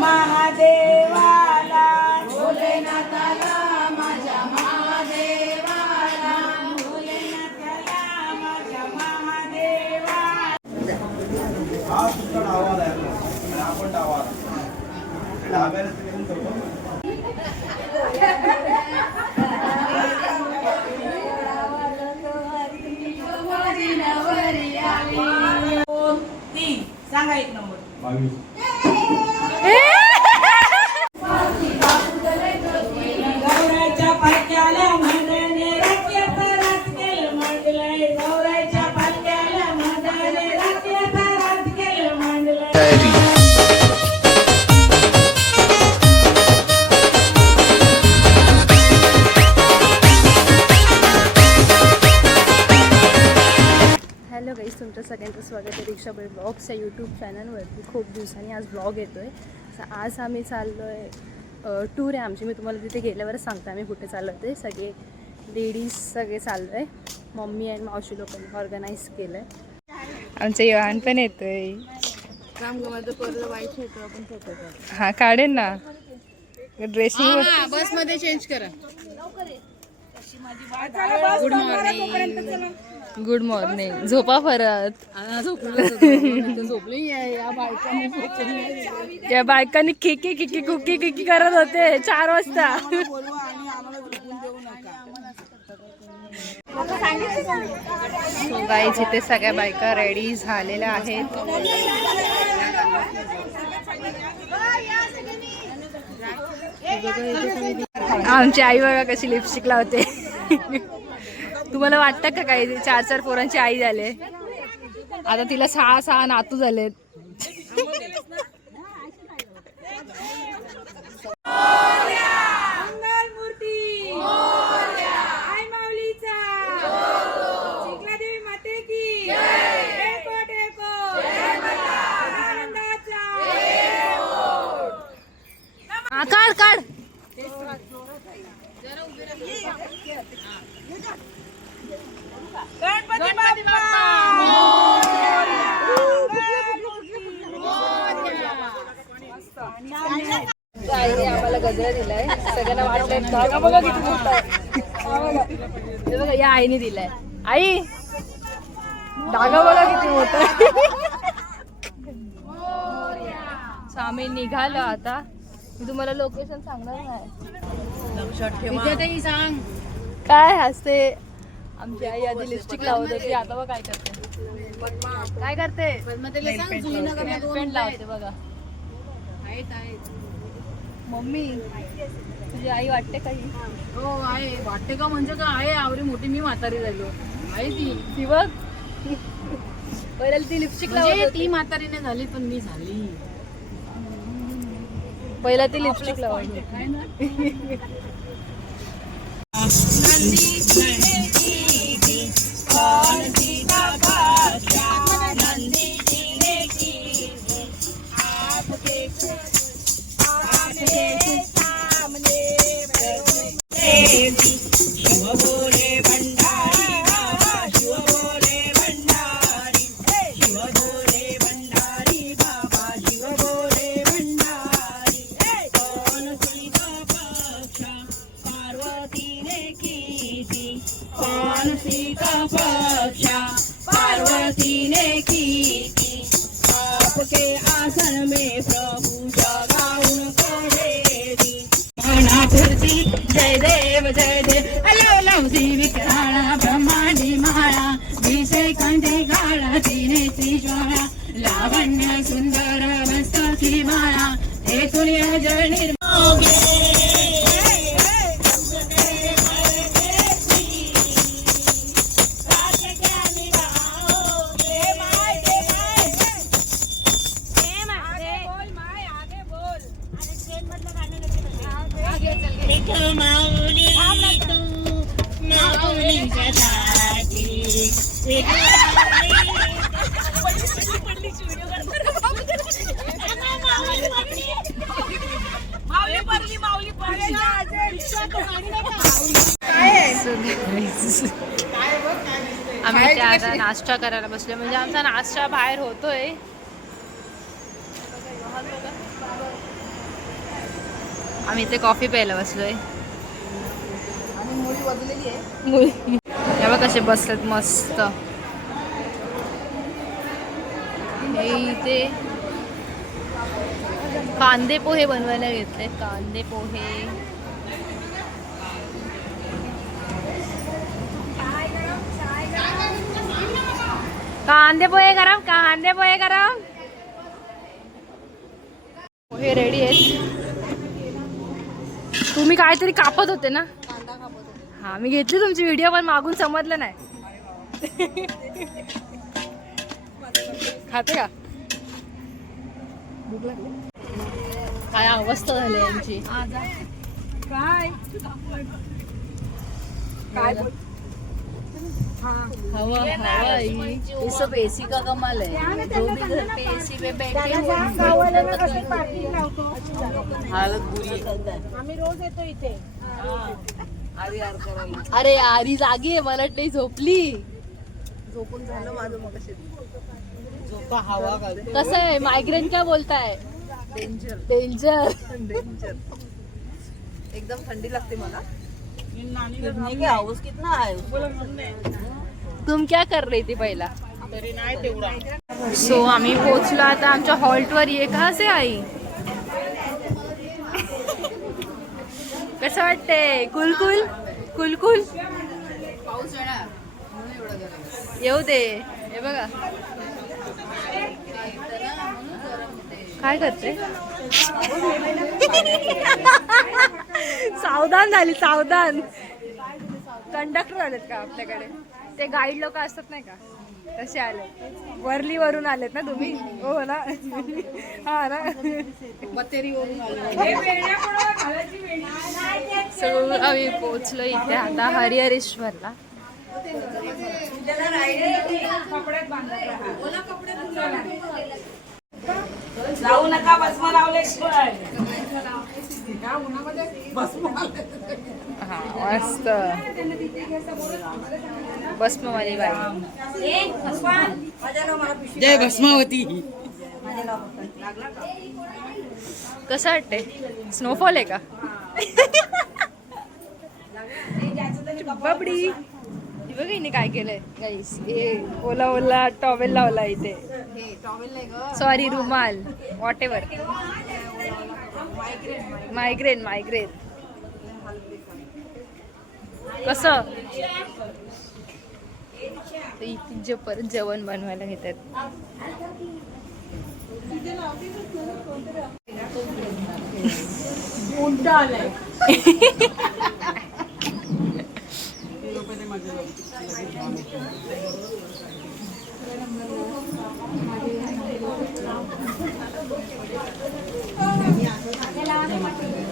महादेवाला भोलेनाथाला माझ्या महादेवाला भोलेनाथाला माझ्या महादेवाला हा तुमचा डावा आहे आणि आपण डावा डाव्याने येऊन करतो सांगा एक नंबर 22 गौराच्या पालख्याला म्हणाने रात्यात रात केलं मांडलंय गौराच्या पालख्याला म्हणाने रात्यात रात केलं मांडलंय हॅलो गाईज, तुमचं सगळ्यांचं स्वागत आहे रिक्षाबाई ब्लॉग्स या यूट्यूब चॅनलवरती. खूप दिवसांनी आज ब्लॉग येतो आहे. आज आम्ही चाललो आहे, टूर आहे आमची. मी तुम्हाला तिथे गेल्यावरच सांगते आम्ही कुठे चाललो आहे. सगळे लेडीज सगळे चाललो आहे. मम्मी आणि मावशी लोकांनी ऑर्गनाईज केलं आहे. आमचं इवान पण येतो आहे. हां काढेन ना ड्रेसिंग. बसमध्ये चेंज करा. Good morning. Good morning. झोपा परत. झोपली या बायकांनी किकी किकी कुकी किकी करत होते 4 वाजता. गाईज इथे सगळ्या बायका रेडी झालेल्या आहेत. आमची आई बघा कशी लिपस्टिक लावते. तुम्हाला वाटतं का काही 4 पोरांची आई झाले. आता तिला 6 नातू झालेत. काढ काढ. गणपती बाप्पा आईने आम्हाला गजरा दिलाय. सगळ्यांना वाटलंय धागा बघा किती मोठा आहे. हे बघा या आईने दिलाय. आई धागा बघा किती मोठा आहे. आम्ही निघालो आता. मी तुम्हाला लोकेशन सांगणार नाही. लक्षात ठेवा. सांग काय हसते. आमची आई आधी लिपस्टिक लावत होती. आता बघ काय करते. काय करते. पेंट लावते बघा. मम्मी तुझी आई वाटते काही. हो आहे. वाटते का म्हणजे का आहे. आवरी मोठी मी म्हातारी झालो आहे. ती बघ पहिल्याला ती लिपस्टिक लावत. ती म्हातारीने झाली पण मी झाली. पहिला ती लिपस्टिक लावायची. पार्वती ने की आपके आसन में प्रभु जगाउन करेगी मनापुरती जय देव अलौलौदी विकराळा ब्रह्मांडी माळा दिसे कंठी गाळा तिने त्रिज्वाळा लावण्य सुंदर मस्तकी माळा हे तुल्य जळ निर्मोगे. आम्ही आता नाश्ता करायला बसलो. म्हणजे आमचा नाश्ता बाहेर होतोय. आम्ही इथे कॉफी प्यायला बसलोय. आणि मुली वाजलेली आहे. मुली हे बघ कसे बसतात मस्त. हे इथे कांदे पोहे बनवायला घेतले. कांदे पोहे गरम. कांदे पोहे गरम. पोहे रेडी आहेत. तुम्ही काहीतरी कापत होते ना? हा मी घेतली तुमची व्हिडिओ पण मागून समजलं नाही. खाते का? भूक लागली. काय अवस्था झाली यांची. काय हवा ये सब एसी का कमाल है. जो भी घर पे एसी पे बैठे हालत बुरी है. आम्ही रोज येतो इथे. अरे आरी जागी आहे. मला वाटलं झोपली. झोपून झालं माझं मग. कसं आहे मायग्रेन क्या बोलताय. Danger danger. डेंजर. एकदम थंडी लागते मला. फिरने की हाऊस कितना आहे. तुम क्या कर रही थी पहिला. सो आम्ही पोहोचलो आता आमच्या हॉल्टवर. ये कहा से आई. कसं वाटतंय. कुलकुल कुलकुल. पाऊस येणार म्हणून एवढं गरम. येऊ दे. हे बघा काय करते. सावधान झाली. सावधान. कंडक्टर आलेत का आपल्याकडे. ते गाईड लोक असतात नाही का तसे आले. वर्ली वरून आलेत ना तुम्ही. हो ना. हा ना. सो आम्ही पोचलो इथे आता हरिहरेश्वरला. जाऊ नका भस्म लावल्याशिवाय. हा मस्त भस्मवाली बाई. जय भस्मावती. कसं वाटते. स्नोफॉल आहे का. बाबडी बघा हिने काय केलंय गाईस. हे ओला ओला टॉवेल लावला इथे. सॉरी रुमाल वॉट एव्हर. Migraine migraine. कसं इथे परत जेवण बनवायला घेतात.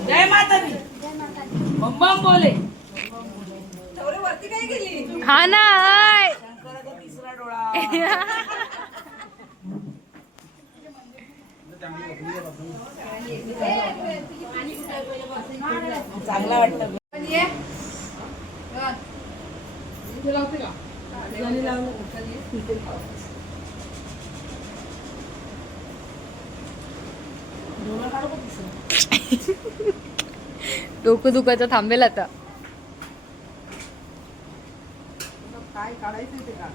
जय माता दी. बम बम बोले. हा ना. तिसरा डोळा. चांगला वाटतं. डोकं दुखायचं थांबेल आता. काय काढायचं ते का.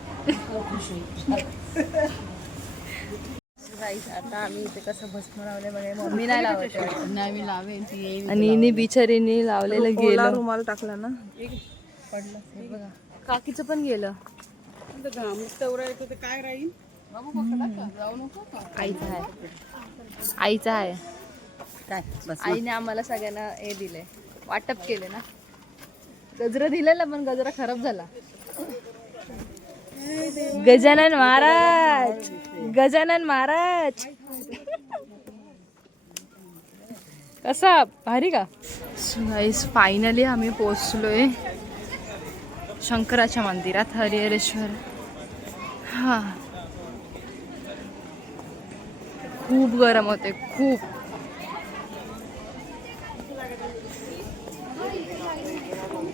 आता आम्ही इथे कसं भस्म लावले बघा. मम्मी नाही लावत. नाही मी लावेन ती येईल. आणि हिने बिचारीने लावलेलं गेलं. रुमाल टाकला ना. पडलं हे बघा. काकीचं पण गेलं. तेवढं येतो ते काय राहील. जाऊ नको. आईचं आहे. आईचं आहे. काय आईने आम्हाला सगळ्यांना हे दिले. वाटप केले ना. गजरा दिलेला पण गजरा खराब झाला. गजानन महाराज. गजानन महाराज. कसा भारी का. गाईस फायनली आम्ही पोचलोय शंकराच्या मंदिरात हरिहरेश्वर. हा खूप गरम होते खूप.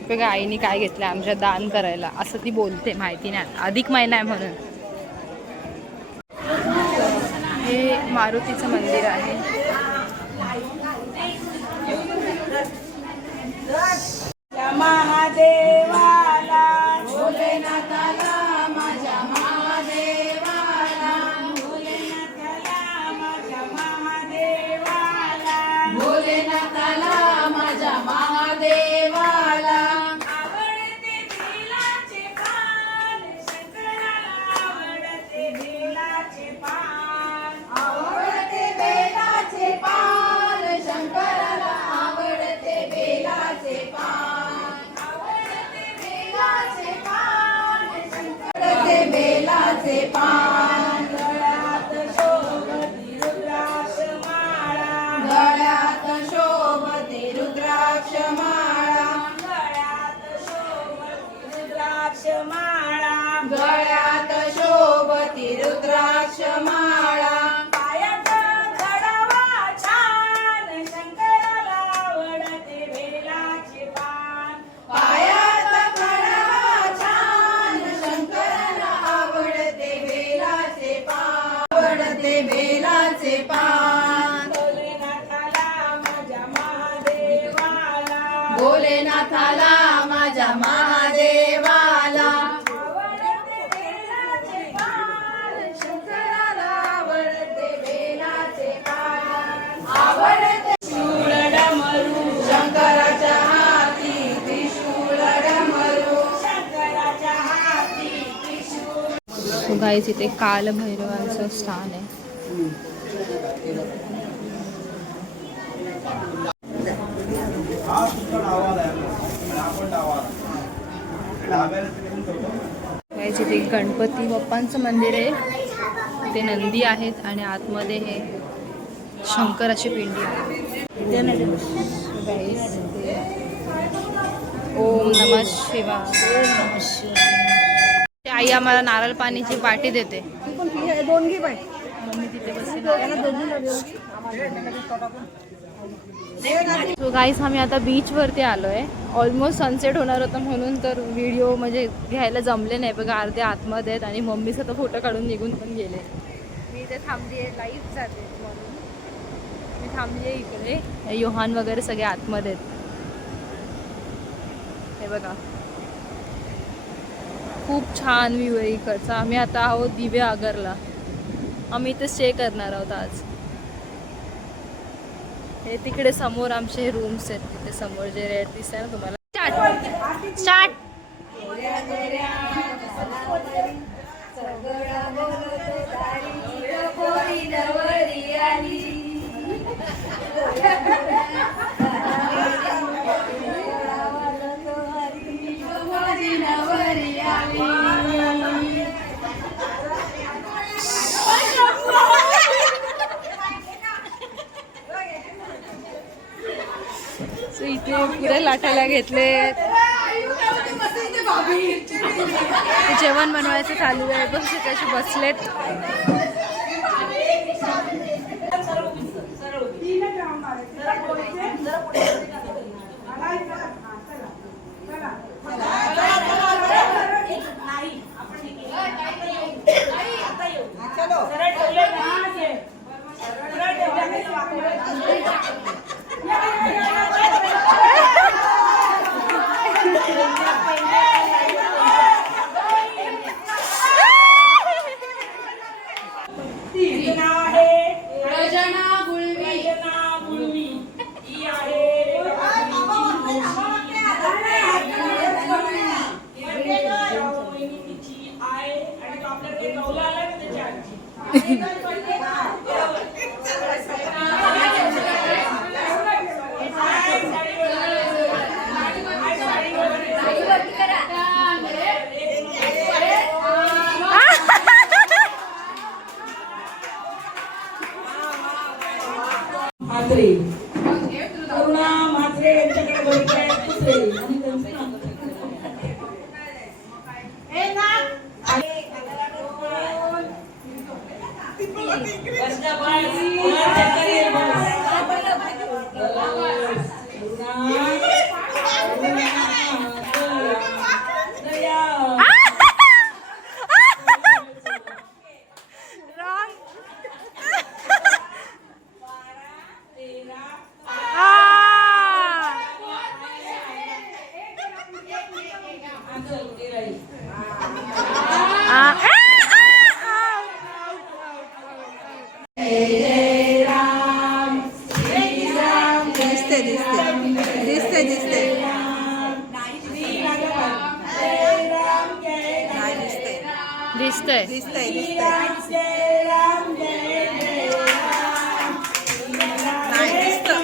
बघा आईने काय घेतलं आमच्या दान करायला असं ती बोलते. माहिती नाही अधिक महिना आहे म्हणून. हे मारुतीचं मंदिर आहे. भोलेनाथाला माझ्या महादेवाला आवडते बेलाचे पान शंकराला आवडते बेलाचे पान आवडते बेलाचे पान शंकराला आवडते बेलाचे पान आवडते बेलाचे पान शंकराला बेलाचे पान गळ्यात शोभती रुद्राक्ष माळा गळ्यात शोभते रुद्राक्ष माळा गळ्यात शोभती रुद्राक्ष माळा गळ्यात शोभती रुद्राक्ष माळा पायात घडावा छान शंकराला आवडते बेलाचे पान पायात घडावा छान शंकराला आवडते बेलाचे पान आवडते बेलाचे पान भोलेनाथाला माझ्या महादेवाला भोलेनाथाला माझ्या महादेवाला आवडते बेलाचे पान शंकराला आवडते बेलाचे पान आवडते शूळ डमरू शंकराच्या हाती त्रिशूळ डमरू शंकराच्या हाती त्रिशूळ सो गाईज इथे कालभैरवांचं स्थान आहे हा तुमचा आवाज आहे आणि आपण डावाला डाव्याला तिकडून ठेवतो. गाईज इथे गणपती बाप्पांचं मंदिर आहे ते नंदी आहेत आणि आतमध्ये हे शंकराची पिंडी आहे गाईज इथे ओम नमः शिवाय ते आई आम्हाला नारळ पाणीची पाटी देते मम्मी तिथे बसली सो गाईस आम्ही आता बीचवरती आलो आहे ऑलमोस्ट सनसेट होणार होता म्हणून तर व्हिडिओ म्हणजे घ्यायला जमले नाही बघा अर्धे आतमध्ये आहेत आणि मम्मीच आता फोटो काढून निघून पण गेले मी इथे थांबली आहे लाईव्ह जाते म्हणून मी थांबली आहे इकडे योहान वगैरे सगळे आतमध्ये आहेत हे बघा खूप छान व्ह्यू आहे इकडचा आम्ही आता आहोत दिव्या आगरला आम्ही इथे स्टे करणार आहोत आज हे तिकडे समोर आमचे रूम्स आहेत तिथे समोर जे रेड दिसत आहे ना तुम्हाला स्टार्ट सो इथे पुरे लाटायला घेतले जेवण बनवायचं चालू आहे बघ त्याशी बसलेत म्हात्रे करुणा म्हात्रे यांच्याकडे बघितलंय कुत्रे आणि त्यांचं नाव दिसते दिसते दिसते दिसते नाही दिसते दिसतंय दिसतंय दिसतंय नाही दिसतं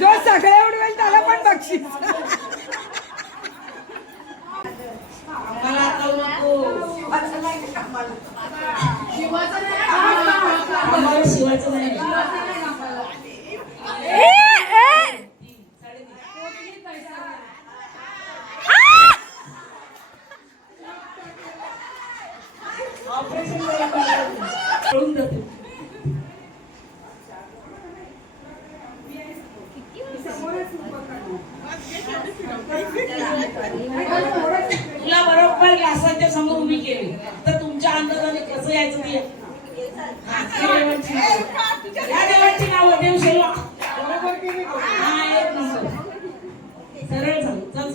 जो सगळे उडवेल त्याला पण बक्षीस. शिवाचं नाही. ऑपरेशन करून जाते. तुला बरोबर ग्लासाच्या समोर उभी केली तर तुमच्या अंदाजाने कसं यायचं ते या देवाची नावं देव सेवा हा एक नंबर सरळ झालं चल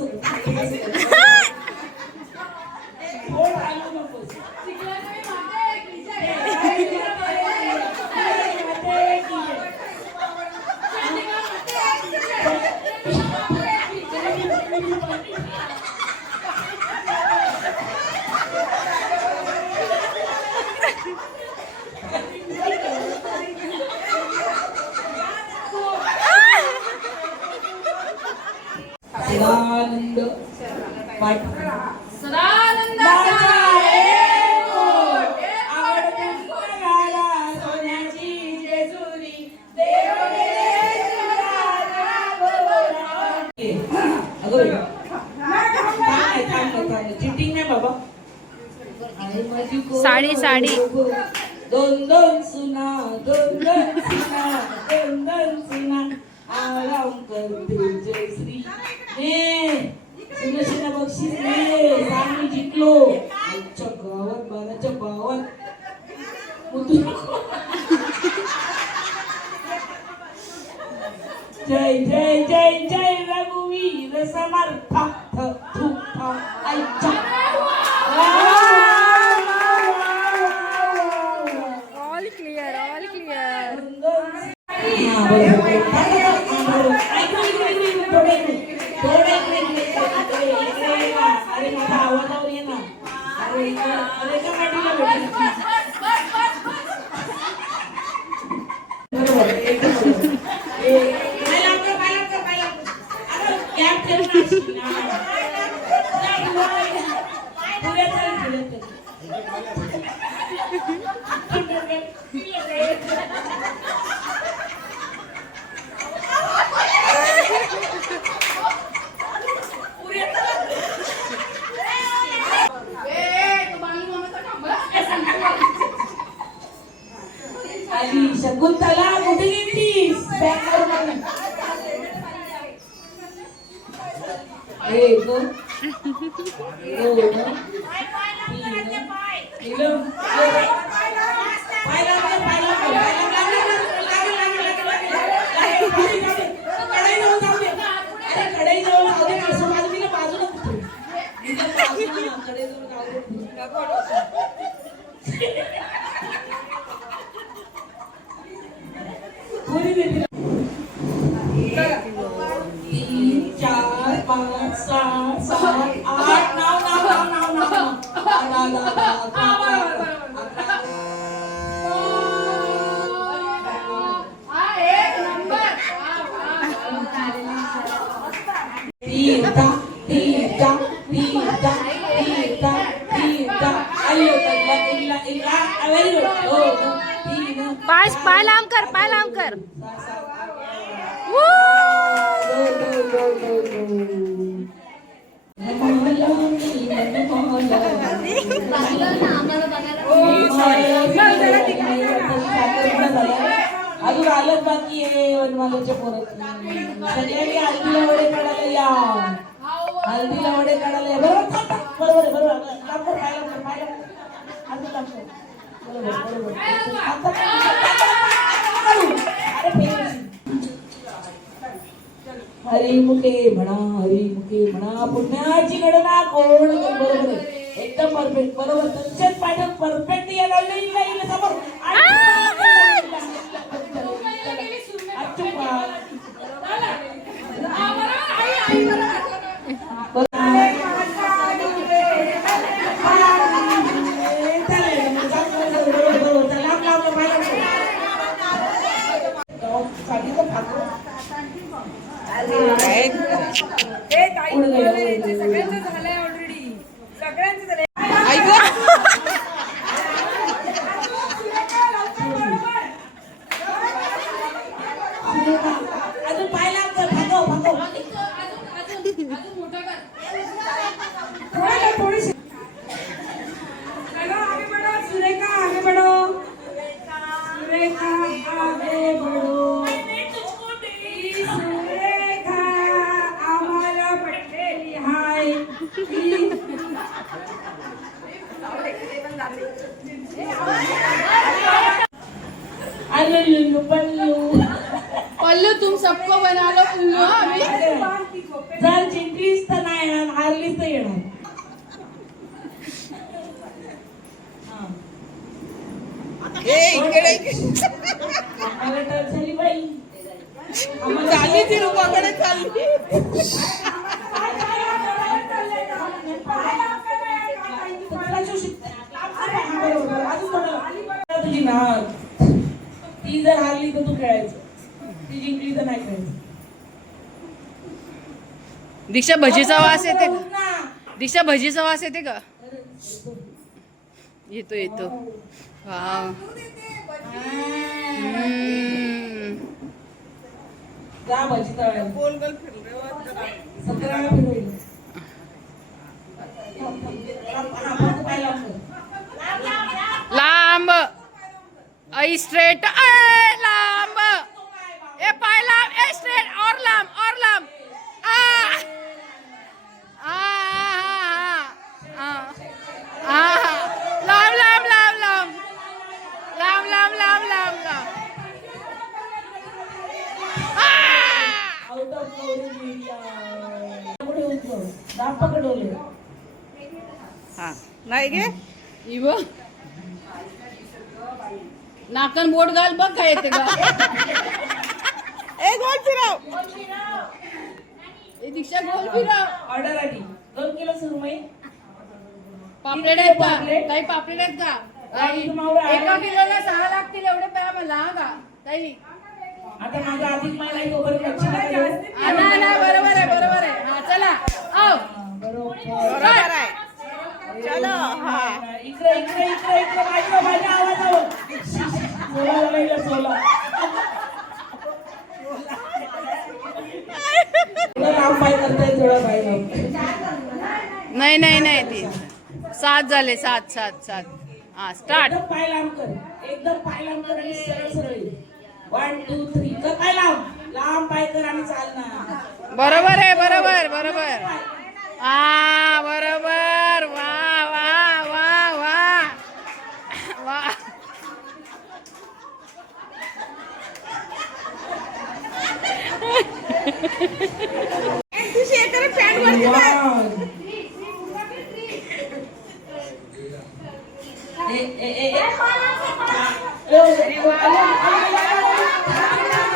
सदानंद चिटिंग नाही बाबा. साडी साडी दोन दोन सुना दोन दोन सुना दोन दोन सुना आराम करते जय श्री सुनशीला बक्षीस आम्ही जिंकलो. आमच्या गावात 12च्या 52 जय जय जय जय रघुवीर समर्थ आईच्या ऑल क्लिअर ऑल क्लिअर. अरे माझा आवाजावर ये ना. अरे अरे का पाठीला बरोबर शकुंतला कुठे गेलीस? एक कढई जवळ पुरी देते. 3, 4, 5, 6, 7, 8, पाय लांब कर, पाय लांब कर. अजून आलंच बाकी आहे वनमालाच्या पोरात. सगळ्यांनी हळदीला वडे काढायला या. हळदीला वडे काढायला या. बरोबर बरोबर हरिमुखे म्हणा पुण्याची गणना कोण. बरोबर एकदम परफेक्ट. बरोबर तसेच पाहिजे परफेक्ट यायला समोर. पल्लू तुम सबको बना लो उल्लू. जर जिंकलीस तर नाही येणार, हारलीस तर येणार. झाली बाई चालली ती रूपाकडे चालली. तुझी नाव ती जर हारली तर तू खेळायचं, ती जिंकली तर नाही खेळायचं. दीक्षा भजीचा वास येते का? दीक्षा भजीचा वास येते का? येतो येतो. वाव. जा भजी तळायला. गोल गोल फिरले. 17 वेळा फिरवली. लांब आई स्ट्रेट लांब. ए पाय लांब. ए स्ट्रेट और लांब और लांब. लांब लांब लांब लांब लांब लांब लांब लांब लांब. Out of coverage area. पुढे उचल. दाब पकडवले. हा नाही गे. इव नाकन बोट घाल बघ काय येते का. ए गोल फिरव. ए दीक्षा गोल फिरव. ऑर्डर आली. 2 किलो सुरमई. पापलेट आहेत का? काही पापलेट आहेत का? काही मावळा. एका किलोला 6 लागतील एवढे प्या मला का ताई. आता माझा अधिक महिना आहे तोपर्यंत लक्ष नका. नाही बरोबर आहे बरोबर आहे. हा चला आओ. बरोबर आहे. चलो. हा इकडे इकडे इकडे इकडे माझ्या आवाजावर. सोला लागला सोला. काम पाय करताय थोडा पाय नाही नाही नाही ती 7 झाले. 7 हा स्टार्ट. एकदम पाय लांब कर. एकदम पाय लांब कर आणि सरळ सरळ. 1 2 3 कर. पाय लांब. लांब पाय कर आणि चाल ना. बरोबर आहे बरोबर बरोबर. बरोबर. वा वा वा वा वा.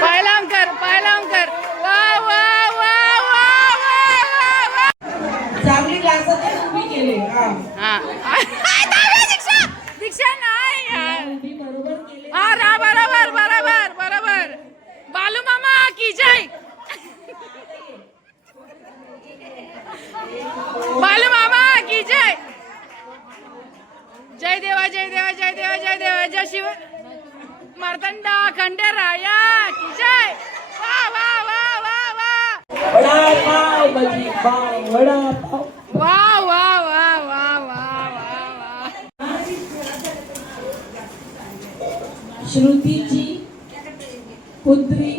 पायलाम कर वा वा वा वा वा चांगली क्लासात उभी केले हा दीक्षा नाही यार. उभी बरोबर केले. हा बरोबर बालू मामा की जय. बालू मामा की जय. जय देवा जय शिव मार्तंडा खंडेराया की जय. वा वा वा वा वा वडापाव भजी पाव वडापाव. वा वा वा वा वा वा वा. श्रुतीची पुत्री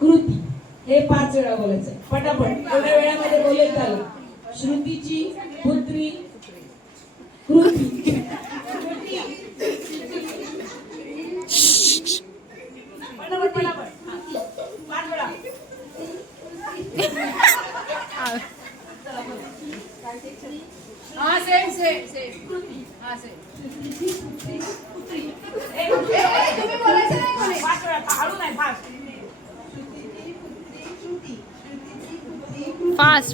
कृती हे 5 वेळा बोलायचं पटापट. थोड्या वेळामध्ये बोलेल झालं. श्रुतीची पुत्री कृती. हा सेम हा सेम. फास्ट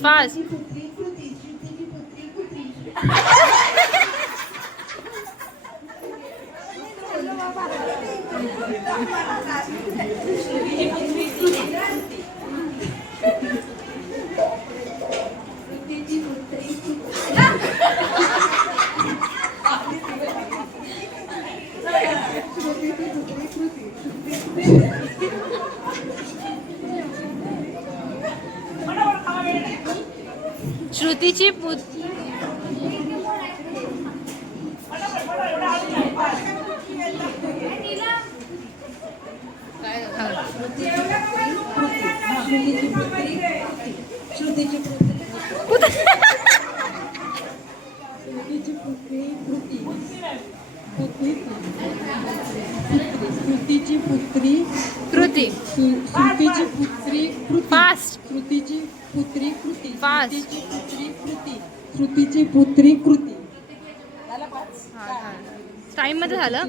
श्रुतीची पुत्री कृती फास्ट. श्रुतीची पुत्री कृती. फास्ट. श्रुतीची पुत्री कृती. टाइम मध्ये झालं.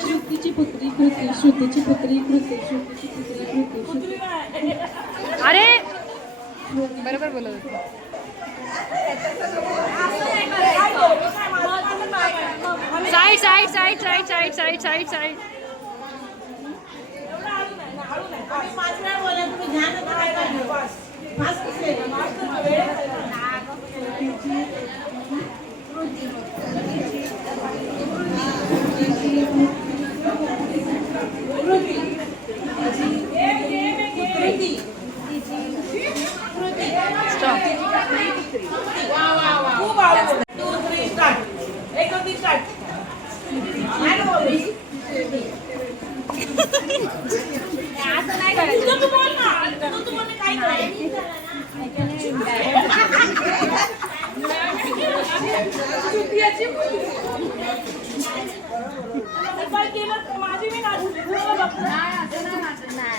श्रुतीची पुत्री कृती. श्रुतीची पुत्री कृती. श्रुतीची पुत्री कृती. अरे बरोबर बोलत होते. साईड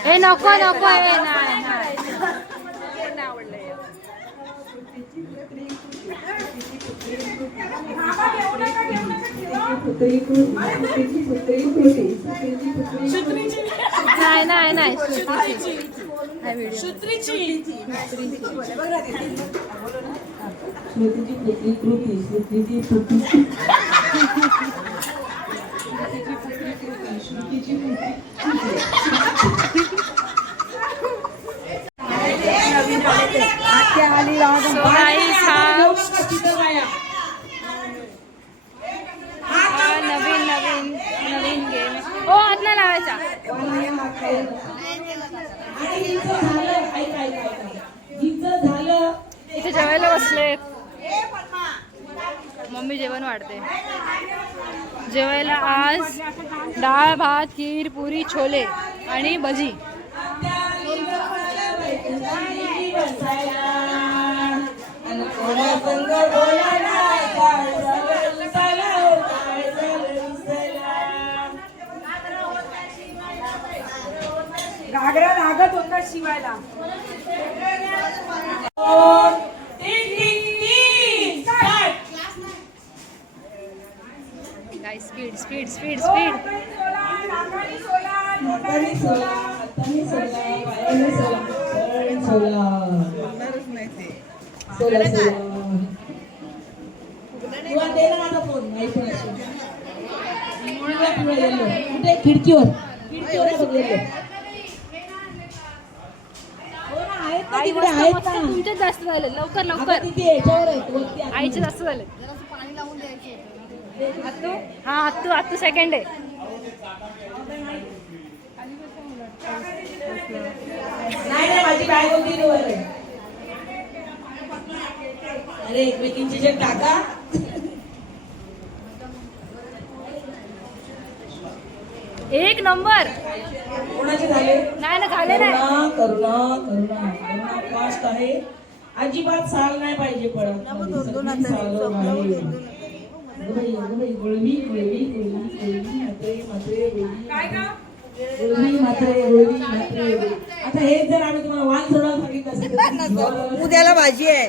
ए नको ए नाही नाही नवीन गेम. ओ हात नाही लावायचा. इथे जेवायला बसलेत. मम्मी जेवण वाढते. जेवायला आज डाळ भात खीर पुरी छोले आणि भजी. घागरा लागत होता शिवायला. Speed speed speed. हाताने सोला, हाताने सोला, पायाने सोला, पण सोला. बोलणारच नाही ते. सोला सोला. तुला दे ना माझा फोन, नाही पण असेल. पिवळा येल्लो. कुठे? खिडकीवर बघ येल्लो. हो ना, आहेत ना तिकडे, आहेत ना. तुमच्यात जास्त झाले. लवकर आता लवकर. तिथे याच्यावर आहेत वरती आतमध्ये. आईचे जास्त झाले. हा आत्तू सेकंड आहे. नाही माझी बॅग होती वर आहे. अरे एकमेकींची जे टाका. एक नंबर. कोणाचे झाले? नाही ना झाले नाही. करुणा फास्ट आहे. अजिबात साल नाही पाहिजे पडत. आता हे जर आम्ही तुम्हाला वाल सोडायला सांगितलं उद्याला भाजी आहे.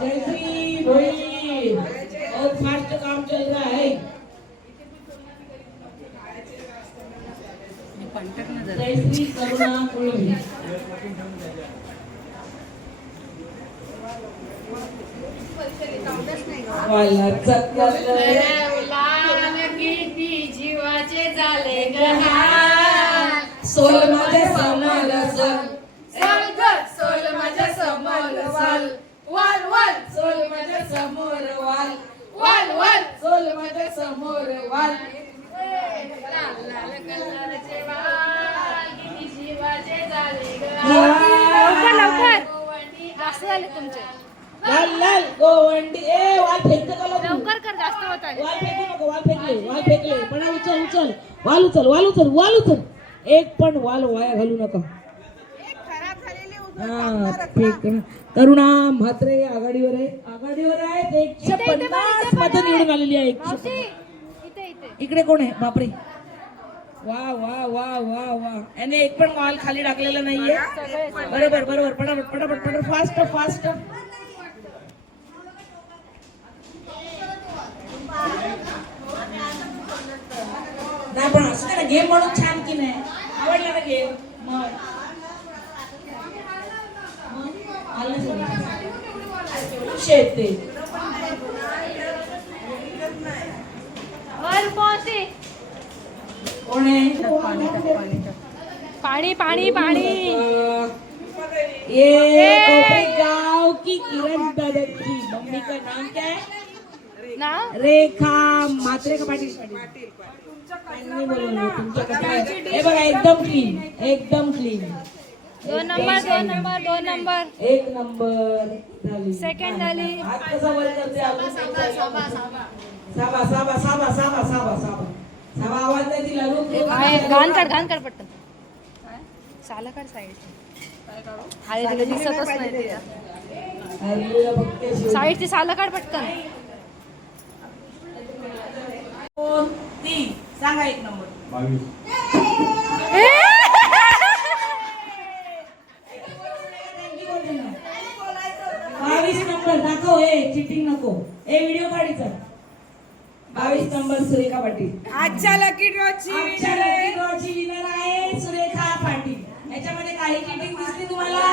जयश्री भोई बहुत फास्ट काम चल रहा है. जयश्री करुणा कुळवी. जीवाचे झाले सोल माझे समोर सोल माझ्या समोर वाल वाल वाल सोल माझे समोर वाल वाल वाल सोल माझे समोर वाल. लाल कलरचे वाल किती जीवाचे झाले लवकर, लवकर जास्त झाले तुमचे. लाल लाल गोवंडी. ए वाल फेकतो का लोक? लवकर कर जास्त होत आले. वाल फेकू नको. वाल फेकले. पण उचल वाल उचल. एक पण वाल वाया घालू नका. हा फेक. करुणा म्हात्रे आघाडीवर आहे. 150 मतं निवडून आलेली आहे. मावशी इथे इथे. इकडे कोण आहे? बापरे. वा वा वा वा वा. याने एक पण वाल खाली टाकलेला नाहीये. बरोबर पटापट फास्ट. नाही पण असं ना गेम म्हणून छान की नाही आवडला ना गेम. मग शेते कोण आहे? पाणी पाणी पाणी. ये कोपरी गांव की किरण दादा की मम्मी का नाम क्या है? ना रेखा म्हात्रे का पाटील? त्यांनी बोलवलं तुमच्या कसं. हे बघा एकदम क्लीन. 2 नंबर. 1 नंबर झाली. सेकंड झाली. हात कसा वर करते आपण? साबा आवाज नाही दिला. घाण काढ पटकन. साला काढ साईड. तिला दिसतच नाही तिला. साईडची साला काढ पटकन. 2 3 सांगा 1 नंबर. 22 नंबर दाखव. चिटिंग नको. व्हिडिओ काढायचा. 22 नंबर सुरेखा पाटील. आजच्या लकी ड्रॉची विनर आहे सुरेखा पाटील. याच्यामध्ये काही चिटिंग दिसली तुम्हाला?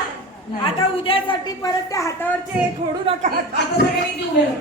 आता उद्यासाठी परत त्या हातावरचे एक फोडू नका. आता सगळ्यांनी देऊ.